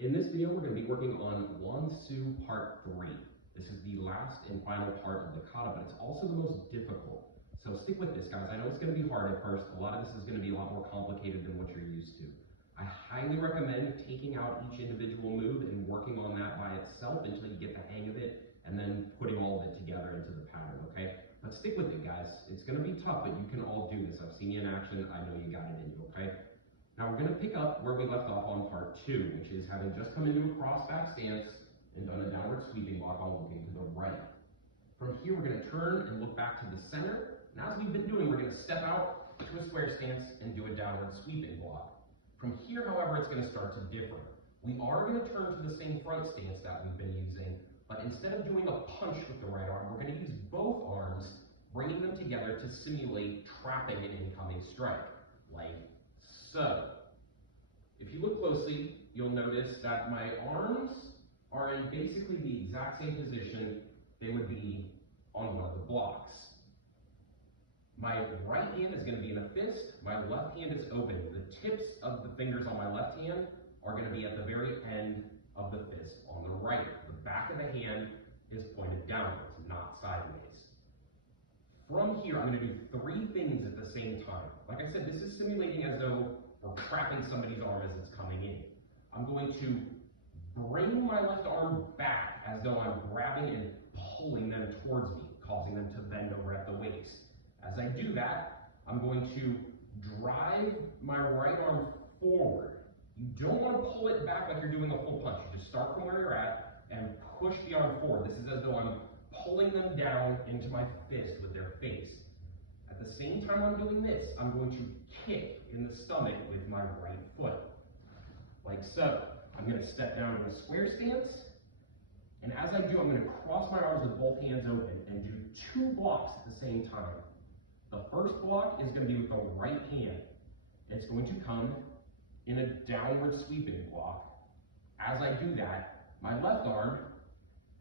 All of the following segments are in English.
In this video, we're going to be working on Wansu Part 3. This is the last and final part of the kata, but it's also the most difficult. So stick with this, guys. I know it's going to be hard at first. A lot of this is going to be a lot more complicated than what you're used to. I highly recommend taking out each individual move and working on that by itself until you get the hang of it, and then putting all of it together into the pattern, okay? But stick with it, guys. It's going to be tough, but you can all do this. I've seen you in action. I know you got it in you, okay? Now we're going to pick up where we left off on part 2, which is having just come into a cross back stance and done a downward sweeping block on looking to the right. From here, we're going to turn and look back to the center. And as we've been doing, we're going to step out to a square stance and do a downward sweeping block. From here, however, it's going to start to differ. We are going to turn to the same front stance that we've been using, but instead of doing a punch with the right arm, we're going to use both arms, bringing them together to simulate trapping an incoming strike, like so. If you look closely, you'll notice that my arms are in basically the exact same position they would be on one of the blocks. My right hand is going to be in a fist, my left hand is open. The tips of the fingers on my left hand are going to be at the very end of the fist on the right. The back of the hand is pointed downwards, not sideways. From here, I'm going to do 3 things at the same time. Like I said, this is simulating as though we're trapping somebody's arm as it's coming in. I'm going to bring my left arm back as though I'm grabbing and pulling them towards me, causing them to bend over at the waist. As I do that, I'm going to drive my right arm forward. You don't want to pull it back like you're doing a full punch. You just start from where you're at and push the arm forward. This is as though I'm pulling them down into my fist with their face. At the same time I'm doing this, I'm going to kick in the stomach with my right foot, like so. I'm going to step down in a square stance, and as I do, I'm going to cross my arms with both hands open and do 2 blocks at the same time. The first block is going to be with the right hand. It's going to come in a downward sweeping block. As I do that, my left arm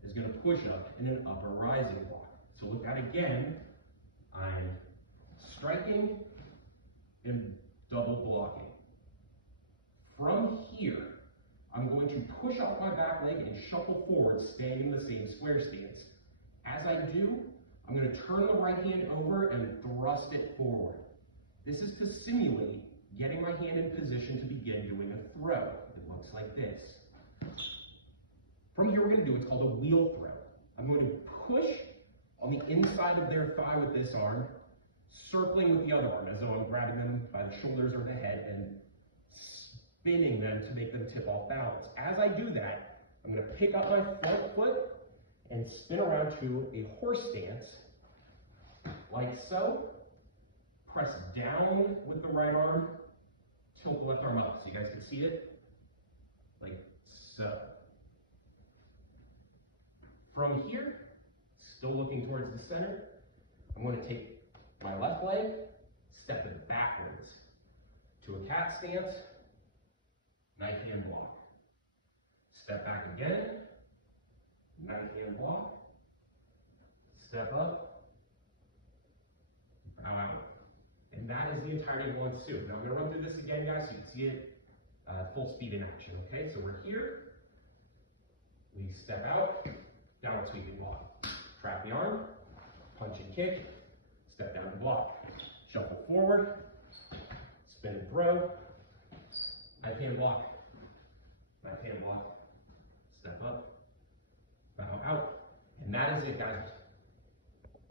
is going to push up in an upper rising block. So look at again, I'm striking and double blocking. From here, I'm going to push off my back leg and shuffle forward, staying in the same square stance. As I do, I'm going to turn the right hand over and thrust it forward. This is to simulate getting my hand in position to begin doing a throw. It looks like this. From here, we're going to do what's called a wheel throw. I'm going to push on the inside of their thigh with this arm, circling with the other arm as though I'm grabbing them by the shoulders or the head and spinning them to make them tip off balance. As I do that, I'm going to pick up my front foot and spin around to a horse stance, like so. Press down with the right arm, tilt the left arm up so you guys can see it, like so. From here, still looking towards the center, I'm going to take my left leg, step it backwards to a cat stance, knife hand block. Step back again, knife hand block, step up, bow out. And that is the entirety of Wansu. Now I'm going to run through this again, guys, so you can see it full speed in action. Okay, so we're here, we step out, downward sweeping block. Trap the arm, punch and kick, step down and block. Shuffle forward, spin and throw, knife hand block, step up, bow out. And that is it, guys.